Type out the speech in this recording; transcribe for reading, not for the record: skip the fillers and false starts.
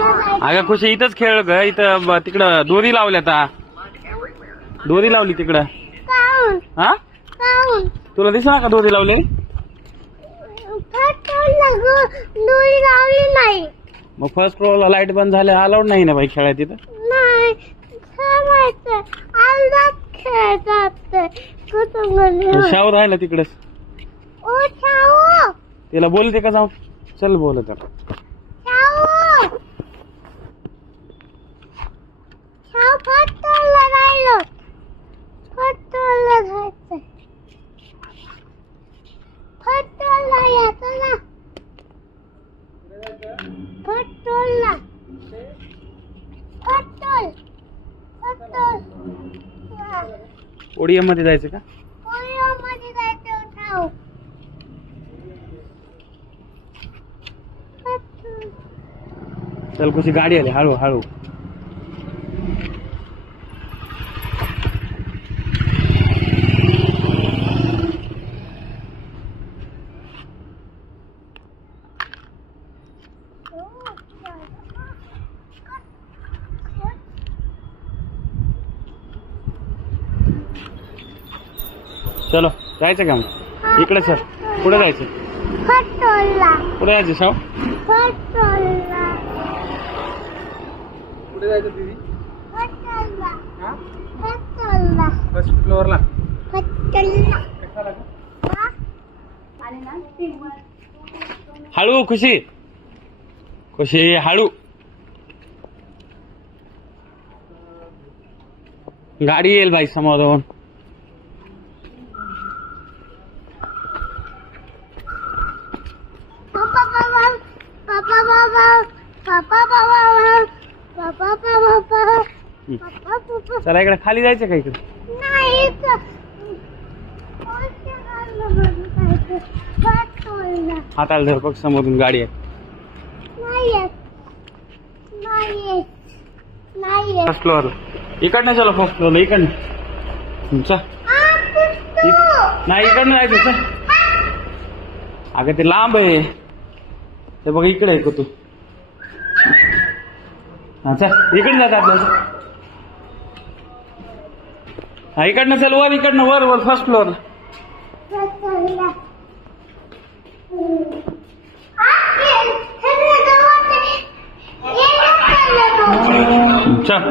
अगं खुशी इथंच खेळ ग. इथं तिकडं दोरी लावल्या आता. दोरी लावली तिकडं. हा तुला दिसला का दोरी लावली? दोरी लावली नाही. मग फर्स्ट फ्लोअरला लाईट बंद झाल्या अलाउड नाही ना बाई खेळायला तिथं. नाही खेळायचं आलाच खेळायचं. शाव राहिला तिकडच. ओ शाव तिला बोलते का जाऊ? चल बोलत शाव शाव फटला राहिलो. फटला जायचं. फटला यायचं ना. फटला फटल फटल ओडिएम मध्ये जायचं का? मध्ये जायचं शाव. चल कशी गाडी आली हळू हळू. चलो जायचं का मग? इकडे सर पुढे जायचं. फटला पुढे जायचं शाव. फटला कुठे जायचं दीदी? फटला फटला फर्स्ट फ्लोअरला. फटला हळू खुशी. खुशी हळू. गाडी येईल बाई समोरून. पापा पापा पापा पापा पापा पापा पापा पापा. चला इकडे खाली जायचं का? इकडे नाही हाताला धर बघ समोरून गाडी आहे. फर्स्ट फ्लोअरला. इकडनं चला फर्स्ट फ्लोअरला. इकडनं नाही इकडनं जायचं. चल अगं ते लांब आहे. ते बघ इकडे आहे का तू? हा चल इकडनं जायचं आपल्याला. हा इकडनं चल वर. इकडनं वर वर फर्स्ट फ्लोअरला. चल